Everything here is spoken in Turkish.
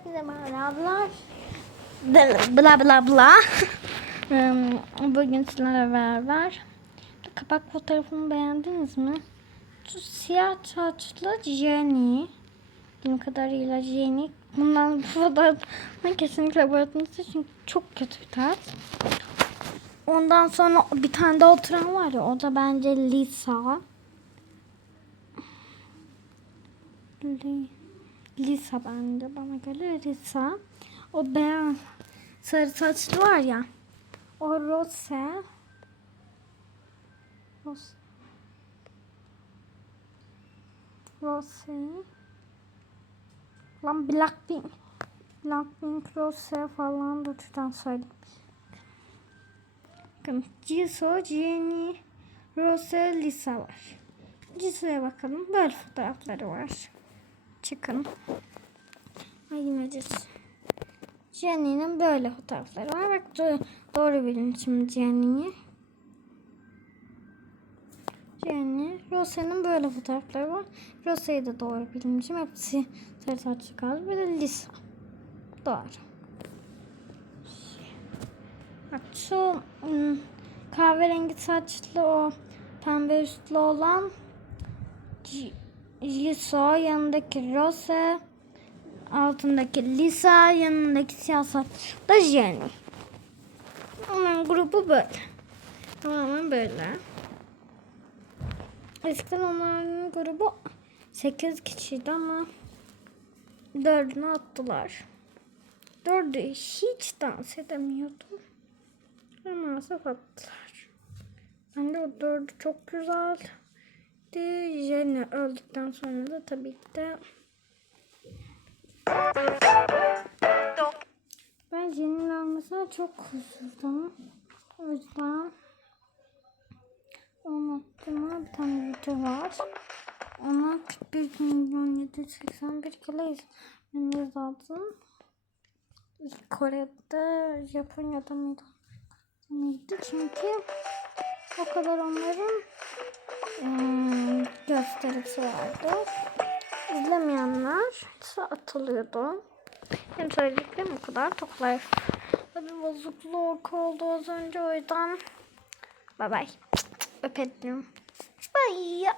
Hepinize merhabalar. Bla bla bla. Bugün sizlerle beraber kapak fotoğrafımı beğendiniz mi? Şu siyah saçlı Jenny. Benim kadarıyla Jenny. Bundan bu fotoğrafını kesinlikle boyatması çünkü çok kötü bir tarz. Ondan sonra bir tane daha oturan var ya o da bence Lisa. Li- Lisa bence bana göre Lisa. O beyaz sarı saçlı var ya. O Rose. Rose. Rose. Lan Blackpink. Blackpink Rose falan da şuradan söyleyeyim. Bakın Jisoo, Rose, Lisa var. Jisoo'ya bakalım. Böyle fotoğrafları var. Çıkın. Ay Jisoo. Jennie'nin böyle fotoğrafları var. Bak do- doğru bilin şimdi Jennie'yi. Jennie. Rose'nin böyle fotoğrafları var. Rose'yi de doğru bilin şimdi. Hepsi sarı saçlı kaldı. Bir de Lisa. Doğru. Bak şu ım, kahverengi saçlı o pembe üstlü olan Jisoo yanındaki Rose altındaki Lisa yanındaki siyah saçlı da Jenny. Onların grubu böyle. Tamamen böyle. Eskiden onların grubu 8 kişiydi ama dördünü attılar. Dördü hiç dans edemiyordum. Ve maalesef attılar. Ben de o dördü çok güzeldi. Jenny öldükten sonra da tabii ki de ben Jenny'nin ölmesine çok üzüldüm. O yüzden hakkında bir tane video var. Ona 41 milyon 781 kilo izlenimiz aldım. Kore'de, Japonya'da mıydı? Mıydı çünkü o kadar onların eee, gösterisi vardı. İzlemeyenler ise atılıyordu. Benim söylediklerim bu kadar. Toplar. Tabii bozukluk oldu az önce o yüzden. Bay bay. Öpedim. Bye.